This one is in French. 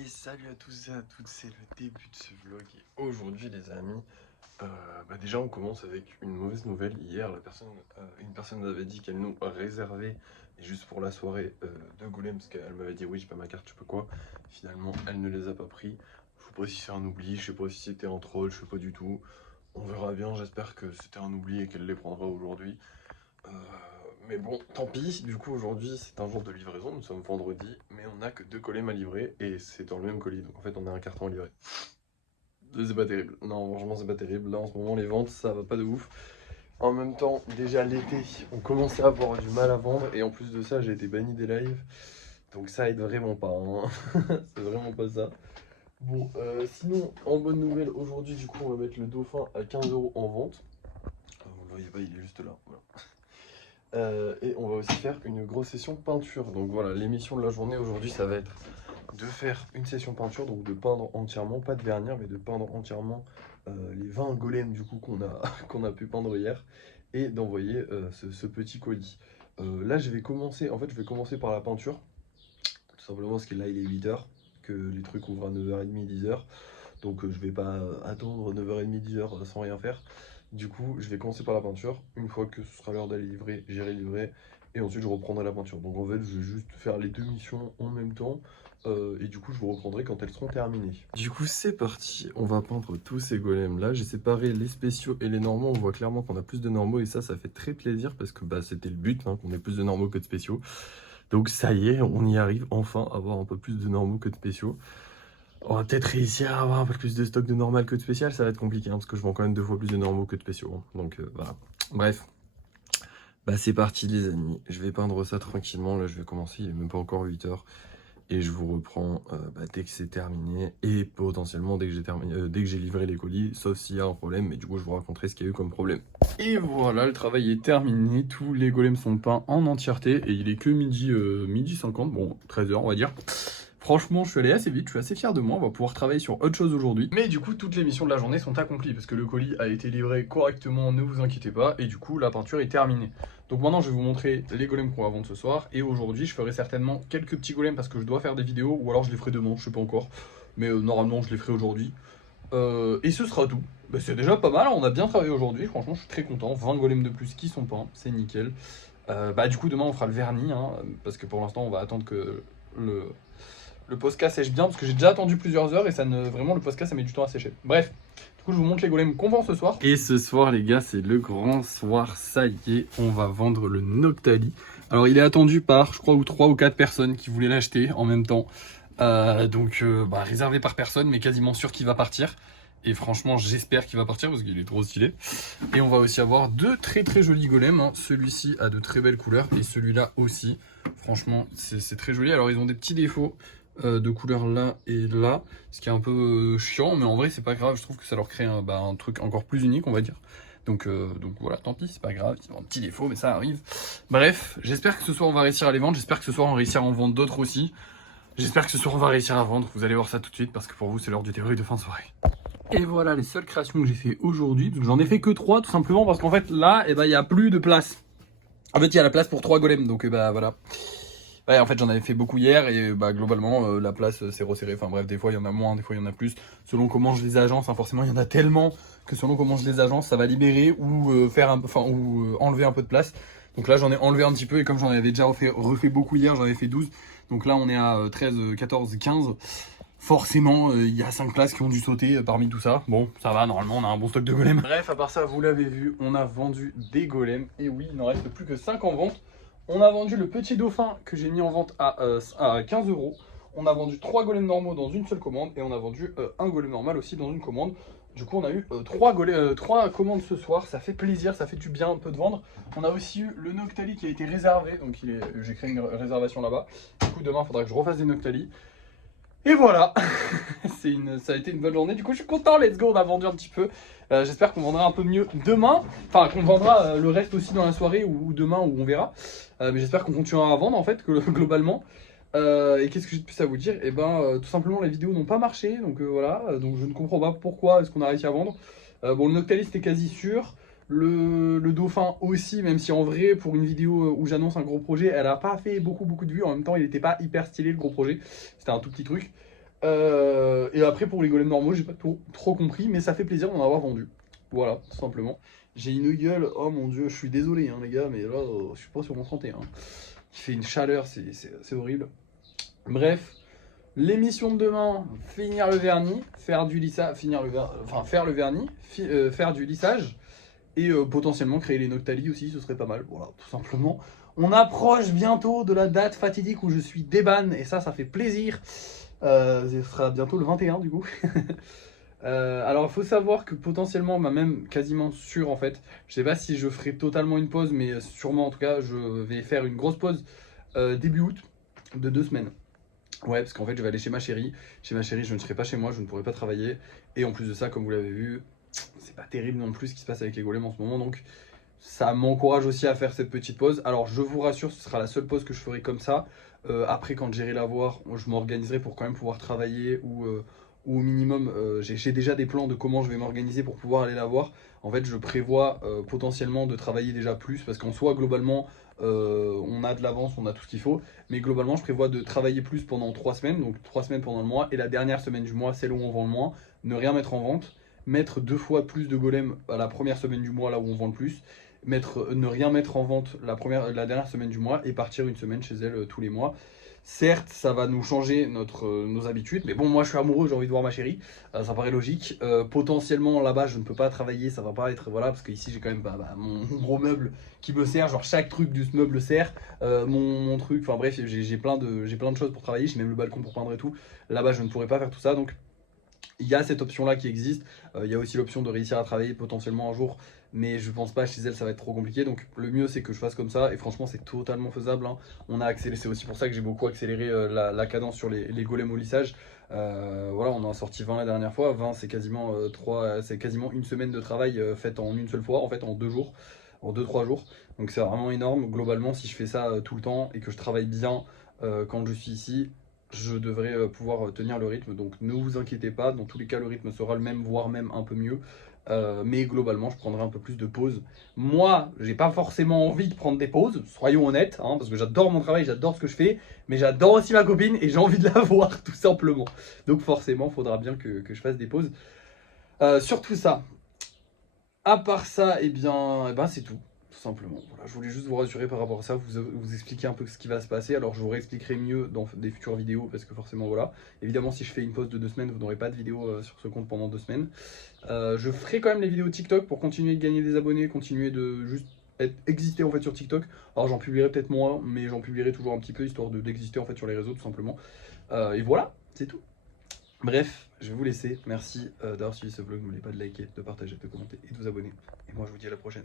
Et salut à tous et à toutes, c'est le début de ce vlog et aujourd'hui les amis, déjà on commence avec une mauvaise nouvelle. Hier une personne m'avait dit qu'elle nous réservait juste pour la soirée deux golems parce qu'elle m'avait dit oui j'ai pas ma carte, je sais pas quoi. Finalement elle ne les a pas pris, je sais pas si c'est un oubli, je sais pas si c'était un troll, je sais pas du tout. On verra bien, j'espère que c'était un oubli et qu'elle les prendra aujourd'hui. Euh, mais bon, tant pis, du coup aujourd'hui c'est un jour de livraison, nous sommes vendredi, mais on n'a que deux colis à livrer et c'est dans le même colis, donc en fait on a un carton à livrer. C'est pas terrible, non franchement c'est pas terrible, là en ce moment les ventes ça va pas de ouf. En même temps, déjà l'été, on commençait à avoir du mal à vendre et en plus de ça j'ai été banni des lives, donc ça aide vraiment pas, hein. C'est vraiment pas ça. Bon, sinon en bonne nouvelle, aujourd'hui du coup on va mettre le dauphin à 15 € en vente. Vous le voyez pas, il est juste là, voilà. Et on va aussi faire une grosse session peinture. Donc voilà, l'émission de la journée aujourd'hui, ça va être de faire une session peinture, donc de peindre entièrement, pas de vernir, mais de peindre entièrement les 20 golems du coup qu'on a, qu'on a pu peindre hier, et d'envoyer ce petit colis. Là, je vais commencer, en fait, je vais commencer par la peinture, tout simplement parce que là, il est 8 h, que les trucs ouvrent à 9h30, 10 h. Donc je vais pas attendre 9h30, 10 h sans rien faire. Du coup, je vais commencer par la peinture. Une fois que ce sera l'heure d'aller livrer, j'irai livrer. Et ensuite, je reprendrai la peinture. Donc en fait, je vais juste faire les deux missions en même temps. Et du coup, je vous reprendrai quand elles seront terminées. Du coup, c'est parti. On va peindre tous ces golems là. J'ai séparé les spéciaux et les normaux. On voit clairement qu'on a plus de normaux. Et ça fait très plaisir parce que c'était le but, hein, qu'on ait plus de normaux que de spéciaux. Donc ça y est, on y arrive enfin à avoir un peu plus de normaux que de spéciaux. On va peut-être réussir à avoir un peu plus de stock de normal que de spécial, ça va être compliqué, hein, parce que je vends quand même 2 fois plus de normaux que de spéciaux, hein. Donc voilà. Bref, c'est parti les amis, je vais peindre ça tranquillement, là je vais commencer, il n'est même pas encore 8 h. Et je vous reprends dès que c'est terminé, et potentiellement dès que j'ai livré les colis, sauf s'il y a un problème, mais du coup je vous raconterai ce qu'il y a eu comme problème. Et voilà, le travail est terminé, tous les golems sont peints en entièreté, et il est que midi 50, bon 13 h on va dire. Franchement, je suis allé assez vite, je suis assez fier de moi, on va pouvoir travailler sur autre chose aujourd'hui. Mais du coup, toutes les missions de la journée sont accomplies, parce que le colis a été livré correctement, ne vous inquiétez pas, et du coup, la peinture est terminée. Donc maintenant, je vais vous montrer les golems qu'on va vendre ce soir, et aujourd'hui, je ferai certainement quelques petits golems, parce que je dois faire des vidéos, ou alors je les ferai demain, je sais pas encore. Mais normalement, je les ferai aujourd'hui. Et ce sera tout. C'est déjà pas mal, on a bien travaillé aujourd'hui, franchement, je suis très content. 20 golems de plus qui sont peints, c'est nickel. Du coup, demain, on fera le vernis, hein, parce que pour l'instant, on va attendre que le Posca sèche bien, parce que j'ai déjà attendu plusieurs heures et vraiment le Posca ça met du temps à sécher. Bref, du coup je vous montre les golems qu'on vend ce soir. Et ce soir les gars, c'est le grand soir, ça y est, on va vendre le Noctali. Alors il est attendu par, je crois, 3 ou 4 personnes qui voulaient l'acheter en même temps. Réservé par personne, mais quasiment sûr qu'il va partir. Et franchement, j'espère qu'il va partir parce qu'il est trop stylé. Et on va aussi avoir deux très très jolis golems, hein. Celui-ci a de très belles couleurs et celui-là aussi. Franchement, c'est très joli. Alors ils ont des petits défauts de couleurs là et là, ce qui est un peu chiant, mais en vrai c'est pas grave, je trouve que ça leur crée un truc encore plus unique, on va dire. Donc voilà, tant pis, c'est pas grave, ils ont un petit défaut, mais ça arrive. Bref, j'espère que ce soir on va réussir à les vendre, j'espère que ce soir on va réussir à en vendre d'autres aussi. J'espère que ce soir on va réussir à vendre, vous allez voir ça tout de suite, parce que pour vous c'est l'heure du débrief de fin de soirée. Et voilà les seules créations que j'ai fait aujourd'hui, j'en ai fait que 3 tout simplement, parce qu'en fait là, il n'y a plus de place. En fait il y a la place pour 3 golems, donc voilà. Ouais, en fait j'en avais fait beaucoup hier et globalement la place s'est resserrée, enfin bref, des fois il y en a moins, des fois il y en a plus, selon comment je les agence, hein, forcément il y en a tellement que selon comment je les agence ça va libérer ou enlever un peu de place. Donc là j'en ai enlevé un petit peu et comme j'en avais déjà refait beaucoup hier, j'en avais fait 12, donc là on est à 13, 14, 15, forcément il y a 5 places qui ont dû sauter parmi tout ça. Bon ça va, normalement on a un bon stock de golems. Bref, à part ça vous l'avez vu, on a vendu des golems et oui il n'en reste plus que 5 en vente. On a vendu le petit dauphin que j'ai mis en vente à 15 €. On a vendu 3 golems normaux dans une seule commande et on a vendu un golem normal aussi dans une commande. Du coup, on a eu 3 commandes ce soir. Ça fait plaisir, ça fait du bien un peu de vendre. On a aussi eu le Noctali qui a été réservé. Donc j'ai créé une réservation là-bas. Du coup, demain, il faudra que je refasse des Noctali. Et voilà, ça a été une bonne journée, du coup je suis content, let's go, on a vendu un petit peu. J'espère qu'on vendra un peu mieux demain, enfin qu'on vendra le reste aussi dans la soirée ou demain où on verra. Mais j'espère qu'on continuera à vendre en fait, globalement. Et qu'est-ce que j'ai de plus à vous dire? Et tout simplement les vidéos n'ont pas marché, donc voilà, donc je ne comprends pas pourquoi est-ce qu'on a réussi à vendre. Bon, le Noctali c'était quasi sûr. Le dauphin aussi, même si en vrai pour une vidéo où j'annonce un gros projet, elle a pas fait beaucoup de vues. En même temps il n'était pas hyper stylé le gros projet, c'était un tout petit truc. Et après, pour les golems normaux, j'ai pas trop compris, mais ça fait plaisir d'en avoir vendu. Voilà, tout simplement. J'ai une gueule, oh mon dieu, je suis désolé, hein, les gars, mais là, je suis pas sur mon 31. Il fait une chaleur, c'est horrible. Bref, l'émission de demain, finir le vernis, faire du lissage, enfin faire le vernis, faire du lissage, et potentiellement créer les Noctali aussi, ce serait pas mal, voilà, tout simplement. On approche bientôt de la date fatidique où je suis déban, et ça fait plaisir. Ce sera bientôt le 21 du coup. Alors il faut savoir que potentiellement, même quasiment sûr en fait, je sais pas si je ferai totalement une pause, mais sûrement en tout cas, je vais faire une grosse pause début août de 2 semaines. Ouais, parce qu'en fait, je vais aller chez ma chérie. Chez ma chérie, je ne serai pas chez moi, je ne pourrai pas travailler. Et en plus de ça, comme vous l'avez vu, c'est pas terrible non plus ce qui se passe avec les golems en ce moment. Donc, ça m'encourage aussi à faire cette petite pause. Alors, je vous rassure, ce sera la seule pause que je ferai comme ça. Après, quand j'irai la voir, je m'organiserai pour quand même pouvoir travailler ou au minimum, j'ai déjà des plans de comment je vais m'organiser pour pouvoir aller la voir. En fait, je prévois potentiellement de travailler déjà plus parce qu'en soi, globalement, on a de l'avance, on a tout ce qu'il faut. Mais globalement, je prévois de travailler plus pendant 3 semaines, donc 3 semaines pendant le mois. Et la dernière semaine du mois, celle où on vend le moins, ne rien mettre en vente, mettre 2 fois plus de golems à la première semaine du mois, là où on vend le plus, ne rien mettre en vente la dernière semaine du mois et partir une semaine chez elle tous les mois. Certes, ça va nous changer nos habitudes, mais bon, moi je suis amoureux, j'ai envie de voir ma chérie, ça paraît logique. Potentiellement là-bas, je ne peux pas travailler, ça va pas être, voilà, parce qu'ici j'ai quand même mon gros meuble qui me sert, genre chaque truc du meuble sert, mon truc, enfin bref, j'ai plein de choses pour travailler, j'ai même le balcon pour peindre et tout. Là-bas, je ne pourrais pas faire tout ça, donc il y a cette option-là qui existe. Il y a aussi l'option de réussir à travailler potentiellement un jour, mais je pense pas chez elle, ça va être trop compliqué. Donc le mieux, c'est que je fasse comme ça. Et franchement, c'est totalement faisable, hein. On a accéléré, c'est aussi pour ça que j'ai beaucoup accéléré la cadence sur les golems au lissage. Voilà, on en a sorti 20 la dernière fois. 20, c'est quasiment, c'est quasiment une semaine de travail faite en une seule fois, en fait en 2 jours, en 2-3 jours. Donc c'est vraiment énorme. Globalement, si je fais ça tout le temps et que je travaille bien quand je suis ici, je devrais pouvoir tenir le rythme. Donc ne vous inquiétez pas, dans tous les cas le rythme sera le même, voire même un peu mieux. Mais globalement je prendrai un peu plus de pauses. Moi, j'ai pas forcément envie de prendre des pauses, soyons honnêtes, hein, parce que j'adore mon travail, j'adore ce que je fais, mais j'adore aussi ma copine et j'ai envie de la voir tout simplement. Donc forcément, il faudra bien que je fasse des pauses. Surtout ça. À part ça, eh ben c'est tout. Tout simplement. Voilà, je voulais juste vous rassurer par rapport à ça, vous expliquer un peu ce qui va se passer. Alors je vous réexpliquerai mieux dans des futures vidéos parce que forcément voilà. Évidemment si je fais une pause de 2 semaines, vous n'aurez pas de vidéo sur ce compte pendant 2 semaines. Je ferai quand même les vidéos TikTok pour continuer de gagner des abonnés, continuer de juste exister en fait sur TikTok. Alors j'en publierai peut-être moins, mais j'en publierai toujours un petit peu histoire d'exister en fait sur les réseaux tout simplement. Et voilà, c'est tout. Bref, je vais vous laisser. Merci d'avoir suivi ce vlog. N'oubliez pas de liker, de partager, de commenter et de vous abonner. Et moi, je vous dis à la prochaine.